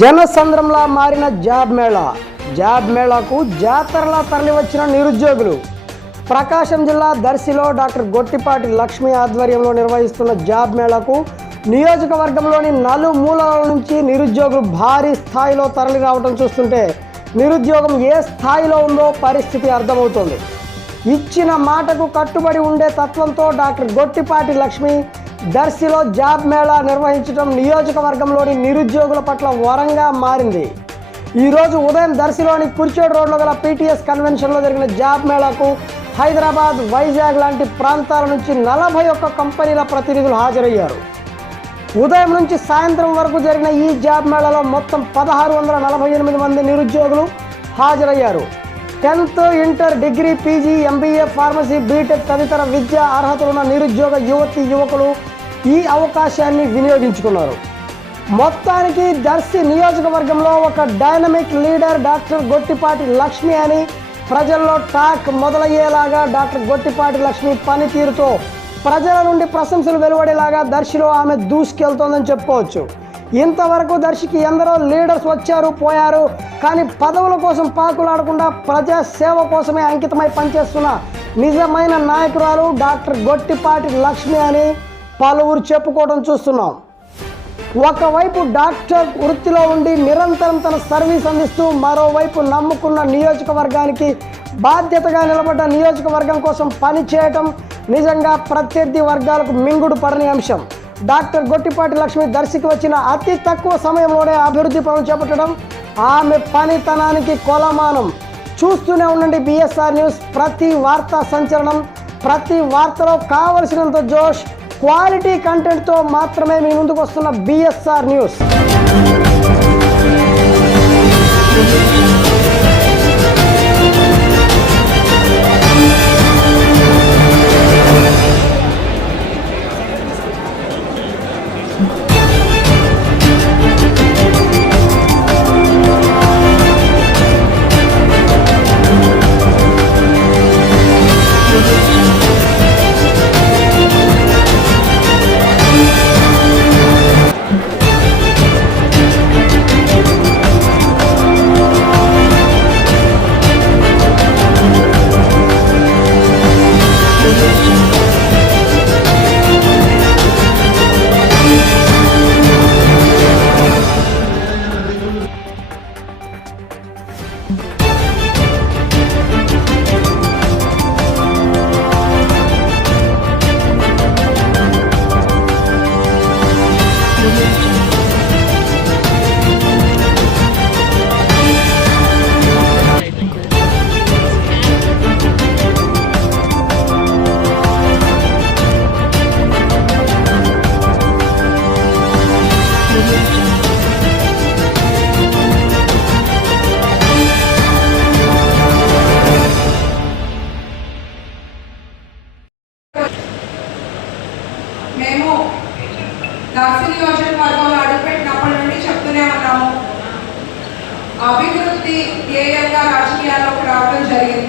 జనసంద్రంలా మారిన job mela. Job మేళాకు జాతరలా తరలివచ్చిన నిరుద్యోగులు. ప్రకాశం జిల్లా దర్శిలో డాక్టర్ గొట్టిపాటి లక్ష్మి ఆధ్వర్యంలో నిర్వహిస్తున్న జాబ్ మేళాకు నియోజకవర్గంలోని నలుమూలల నుంచి నిరుద్యోగులు భారీ స్థాయిలో తరలి రావడం చూస్తుంటే నిరుద్యోగం ఏ స్థాయిలో ఉందో పరిస్థితి అర్థమవుతోంది. ఇచ్చిన మాటకు కట్టుబడి ఉండే తత్వంతో డాక్టర్ గొట్టిపాటి లక్ష్మి దర్శిలో జాబ్ మేళా నిర్వహించడం నియోజకవర్గంలోని నిరుద్యోగుల పట్ల వరంగా మారింది. ఈరోజు ఉదయం దర్శిలోని కుర్చేడు రోడ్లో గల పీటీఎస్ కన్వెన్షన్లో జరిగిన జాబ్ మేళాకు హైదరాబాద్ వైజాగ్ లాంటి ప్రాంతాల నుంచి నలభై ఒక్క కంపెనీల ప్రతినిధులు హాజరయ్యారు. ఉదయం నుంచి సాయంత్రం వరకు జరిగిన ఈ జాబ్ మేళాలో మొత్తం పదహారు వందల నలభై ఎనిమిది మంది నిరుద్యోగులు హాజరయ్యారు. Tenth inter degree PG MBA pharmacy BTech తదితర విద్యా అర్హతలున్న నిరుద్యోగ యువతి యువకులు ఈ అవకాశాన్ని వినియోగించుకున్నారు. మొత్తానికి దర్శి నియోజకవర్గంలో ఒక dynamic leader doctor Gottipati Lakshmi అని ప్రజల్లో టాక్ మొదలయ్యేలాగా డాక్టర్ గొట్టిపాటి లక్ష్మి పనితీరుతో ప్రజల నుండి ప్రశంసలు వెలువడేలాగా దర్శిలో ఆమె దూసుకెళ్తోందని చెప్పుకోవచ్చు. ఇంతవరకు దర్శికి ఎందరో లీడర్స్ వచ్చారు పోయారు కానీ పదవుల కోసం పాకులాడకుండా ప్రజా సేవ కోసమే అంకితమై పనిచేస్తున్న నిజమైన నాయకురాలు డాక్టర్ గొట్టిపాటి లక్ష్మి అని పలువురు చెప్పుకోవడం చూస్తున్నాం. ఒకవైపు డాక్టర్ వృత్తిలో ఉండి నిరంతరం తన సర్వీస్ అందిస్తూ మరోవైపు నమ్ముకున్న నియోజకవర్గానికి బాధ్యతగా నిలబడ్డ నియోజకవర్గం కోసం పనిచేయటం నిజంగా ప్రత్యర్థి వర్గాలకు మింగుడు పడని అంశం. డాక్టర్ గొట్టిపాటి లక్ష్మి దర్శికి వచ్చిన అతి తక్కువ సమయంలోనే అభివృద్ధి పనులు చేపట్టడం ఆమె పనితనానికి కొలమానం. చూస్తూనే ఉండండి బిఎస్ఆర్ న్యూస్. ప్రతి వార్తా సంచలనం ప్రతి వార్తలో కావలసినంత జోష్ క్వాలిటీ కంటెంట్తో మాత్రమే మీ ముందుకు వస్తున్న బిఎస్ఆర్ న్యూస్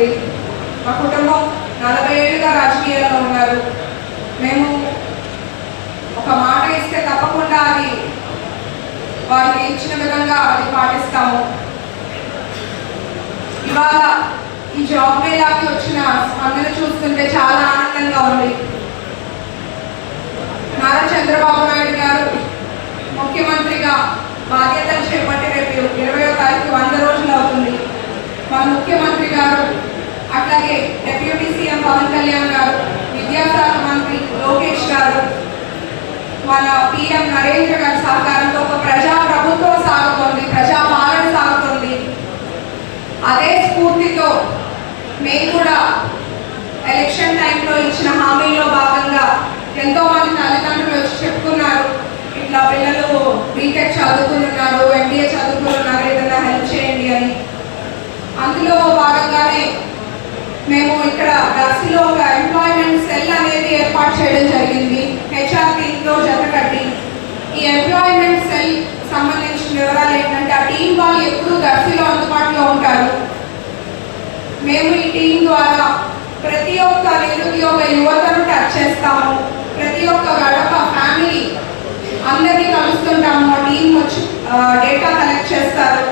ఉంది మా కుటుంబం నలభై ఏళ్ళుగా రాజకీయాల్లో ఉన్నారు. మేము ఒక మాట ఇస్తే తప్పకుండా అది వారికి ఇచ్చిన విధంగా అది పాటిస్తాము. ఇవాళ ఈ జాబ్ మేళాకి వచ్చిన స్పందన చూస్తుంటే చాలా ఆనందంగా ఉంది. నారా చంద్రబాబు నాయుడు గారు ముఖ్యమంత్రిగా బాధ్యతలు అలాగే డిప్యూటీ సీఎం పవన్ కళ్యాణ్ గారు విద్యాశాఖ మంత్రి లోకేష్ గారు మన పిఎం నరేంద్ర గారి సహకారంతో ఒక ప్రజా ప్రభుత్వం సాగుతోంది ప్రజా పాలన సాగుతోంది. అదే స్ఫూర్తితో మేము కూడా ఎలక్షన్ టైంలో ఇచ్చిన హామీలో భాగంగా ఎంతో మంది తల్లిదండ్రులు వచ్చి చెప్పుకున్నారు ఇట్లా పిల్లలు బీటెక్ చదువుకున్నారు ఎంబీఏ చదువుకున్నారు ఏదైనా హెల్ప్ చేయండి అని అందులో భాగంగానే మేము ఇక్కడ దర్శిలో ఒక ఎంప్లాయ్మెంట్ సెల్ అనేది ఏర్పాటు చేయడం జరిగింది. హెచ్ఆర్ టీంతో జతకట్టి ఈ ఎంప్లాయ్మెంట్ సెల్ సంబంధించిన వివరాలు ఏంటంటే ఆ టీం వాళ్ళు ఎప్పుడూ దర్శిలో అందుబాటులో ఉంటారు. మేము ఈ టీం ద్వారా ప్రతి ఒక్క నిరుద్యోగ యువతను టచ్ చేస్తాము. ప్రతి ఒక్క గడప ఫ్యామిలీ అందరినీ కలుస్తుంటాము. మా టీం వచ్చి డేటా కలెక్ట్ చేస్తారు.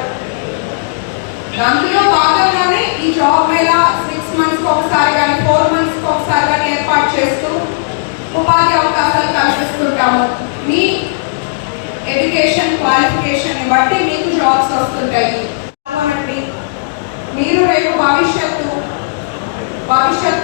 అందులో భాగంగానే ఈ జాబ్ మేళ సిక్స్ మంత్స్కి ఒకసారి కానీ ఫోర్ మంత్స్కి ఒకసారి కానీ ఏర్పాటు చేస్తూ ఉపాధి అవకాశాలు కల్పిస్తుంటాము. మీ ఎడ్యుకేషన్ క్వాలిఫికేషన్ బట్టి మీకు జాబ్స్ వస్తుంటాయి. మీరు రేపు భవిష్యత్తు భవిష్యత్తు